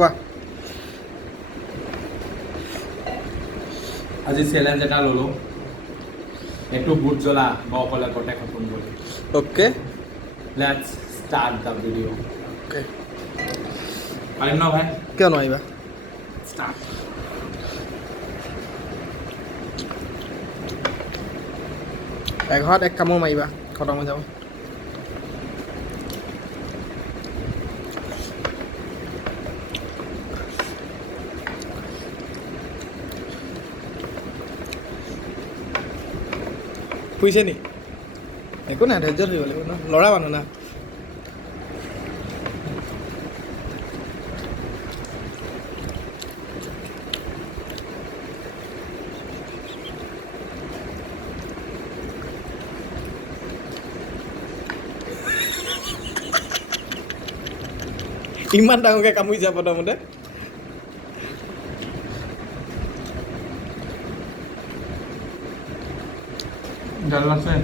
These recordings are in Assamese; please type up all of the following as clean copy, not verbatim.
কোৱা আজি চ্যালেঞ্জ এটা ললো একটু বুট জ্বলা বা অকলে গোটে খতম কৰি okay let's start the video okay পাৰিম ন ভাই কিয় নোৱাৰিবা স্টাৰ্ট এঘৰত এক কামোৰ মাৰিবা খতম হৈ যাব শুইছে নি একো নাই ধৈৰ্য ধৰিব লাগিব ন ল'ৰা মানুহ না ইমান ডাঙৰকৈ কামুৰিছে প্ৰথমতে জাল আছে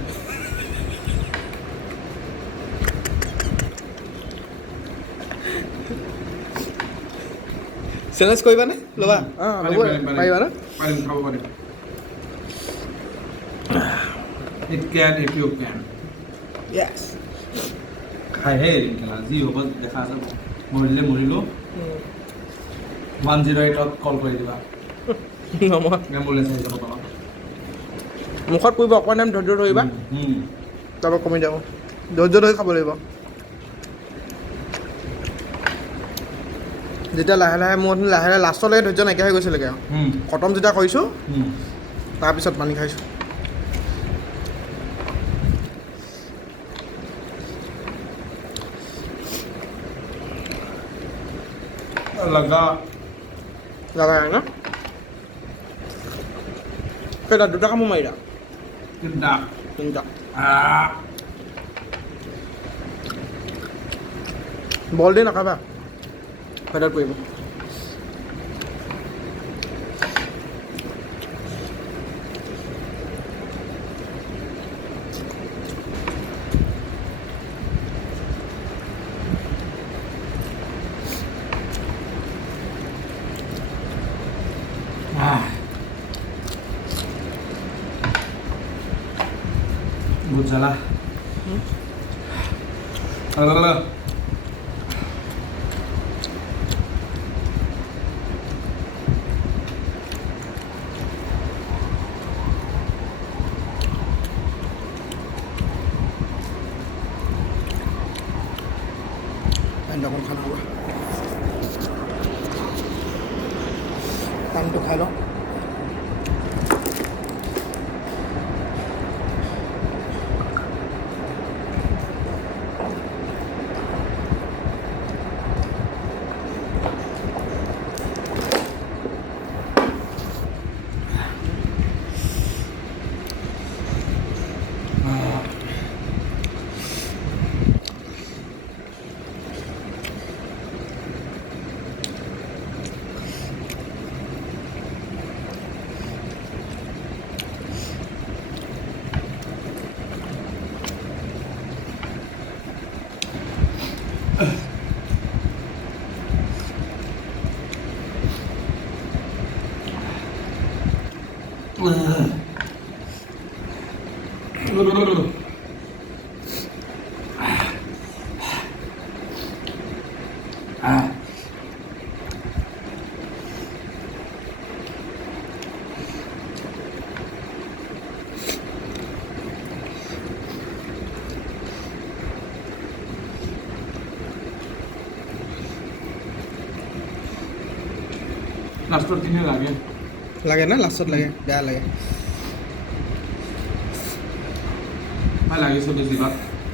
চেলেঞ্জ কৰিবানে ল'বা অঁ পাৰিবা ন পাৰিম খাব পাৰিম eat can if you can য়েছ খাইহে এৰিম খেলা যি হ'ব দেখা যাব মৰিলে মৰিলোঁ 108ত কল কৰি দিবা নমত এম্বুলেঞ্চ আহি যাব তলত মুখত পৰিব অকণমান টাইম ধৈৰ্য ধৰিবা তাৰপৰা কমি যাব ধৈৰ্য ধৰি খাব লাগিব যেতিয়া লাহে লাহে মোৰ লাহে লাহে লাষ্টলৈকে ধৈৰ্য নাইকিয়া হৈ গৈছিলেগৈ আৰু খতম যেতিয়া কৰিছোঁ তাৰপিছত পানী খাইছোঁ লগা লগাই ন কেইটা দুটা কামোৰ মাৰিলা তিনিটা বল দি নাখাবা পেটত পৰিব বুট জ্বালা পানীটো অকণ খাই লওঁ পানীটো খাই লওঁ লাষ্টত কিনে লাগে লাগে না লাষ্টত লাগে বেয়া লাগে ভাল লাগিছে বেছি ভাত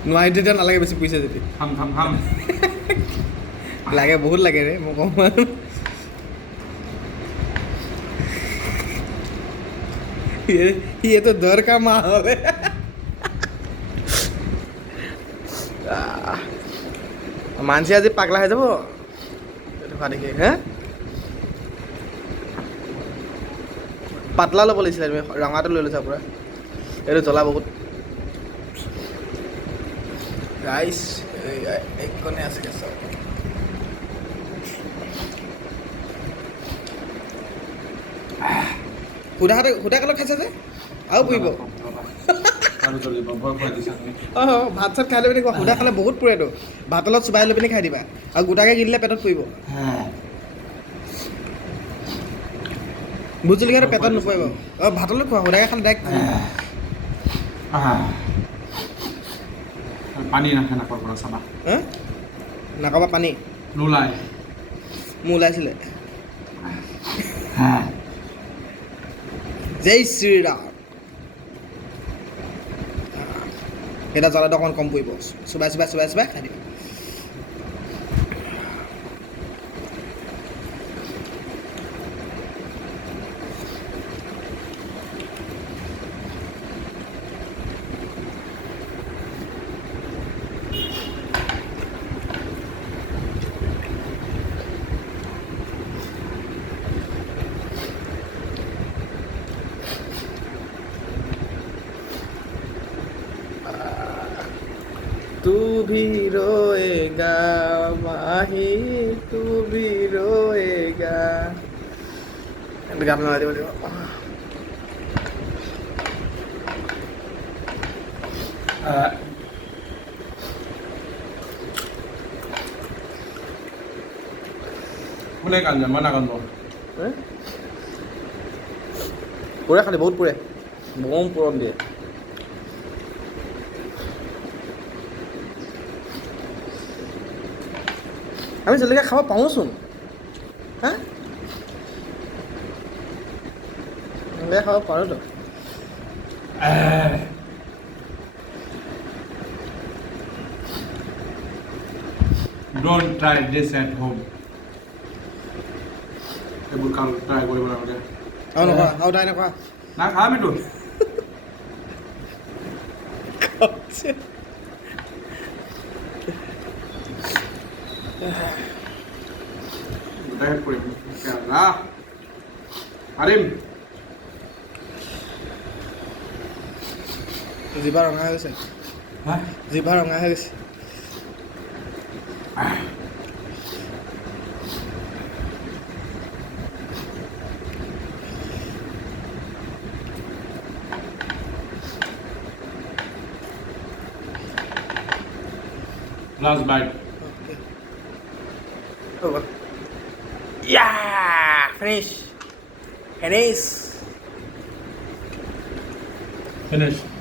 নোৱাৰি তেতিয়া নালাগে বেছি পইচা যদি খাম খাম খাম লাগে বহুত লাগে ৰে মই কম ये तो दर का माहौल है मानसी আজি পাগলা হৈ যাব এইটো খোৱা দেখি হে পাতলা ল'ব লাগিছিলে তুমি ৰঙাটো লৈ লৈছা পূৰা এইটো জ্বলা বহুত গাইছ এইকণে আছে চাওক সুধা কালত খাইছে যে আৰু পুৰিব আৰু জ্বলিব বৰ খুৱাই দিছা তুমি অঁ ভাত চাত খাই লৈ পিনি খোৱা সুধা খালে বহুত পুৰেতো ভাতৰ লগত চুবাই লৈ পিনি খাই দিবা আৰু গোটাকৈ কিনিলে পেটত পৰিব ভোট জলকীয়াটো পেটত নপৰিব অঁ ভাতৰ লগত খোৱা সুধাকৈ খালে ডাইৰেক্ট পানী নাখায় নাকৰ পৰা চাবা নাকৰ পানী নোলায় মোৰ ওলাইছিলে জয় শ্ৰীৰাম এটা জ্বলাটো অকণমান কম পৰিব চুবাই খাই দিবা तू भी रोएगा माही तू भी रोएगा गाना দিব লাগিব কোনে কান্দে মই নাকান্দো পুৰে খালি বহুত পুৰে বম পুৰণ দিয়ে আমি জলকীয়া খাব পাৰোঁচোন হা জলকীয়া খাব পাৰোঁতো Don't try this at home. এইবোৰ কাম ট্ৰাই কৰিব নালাগে আৰু নকৰা আৰু তাই নকৰা না খাম এইটো গোটাই কৰিম কেলা পাৰিম জিভা ৰঙা হৈ গৈছে জিভা ৰঙা হৈ গৈছে Last bite. Okay. Over. Yeah! Finish! Finish! Finish.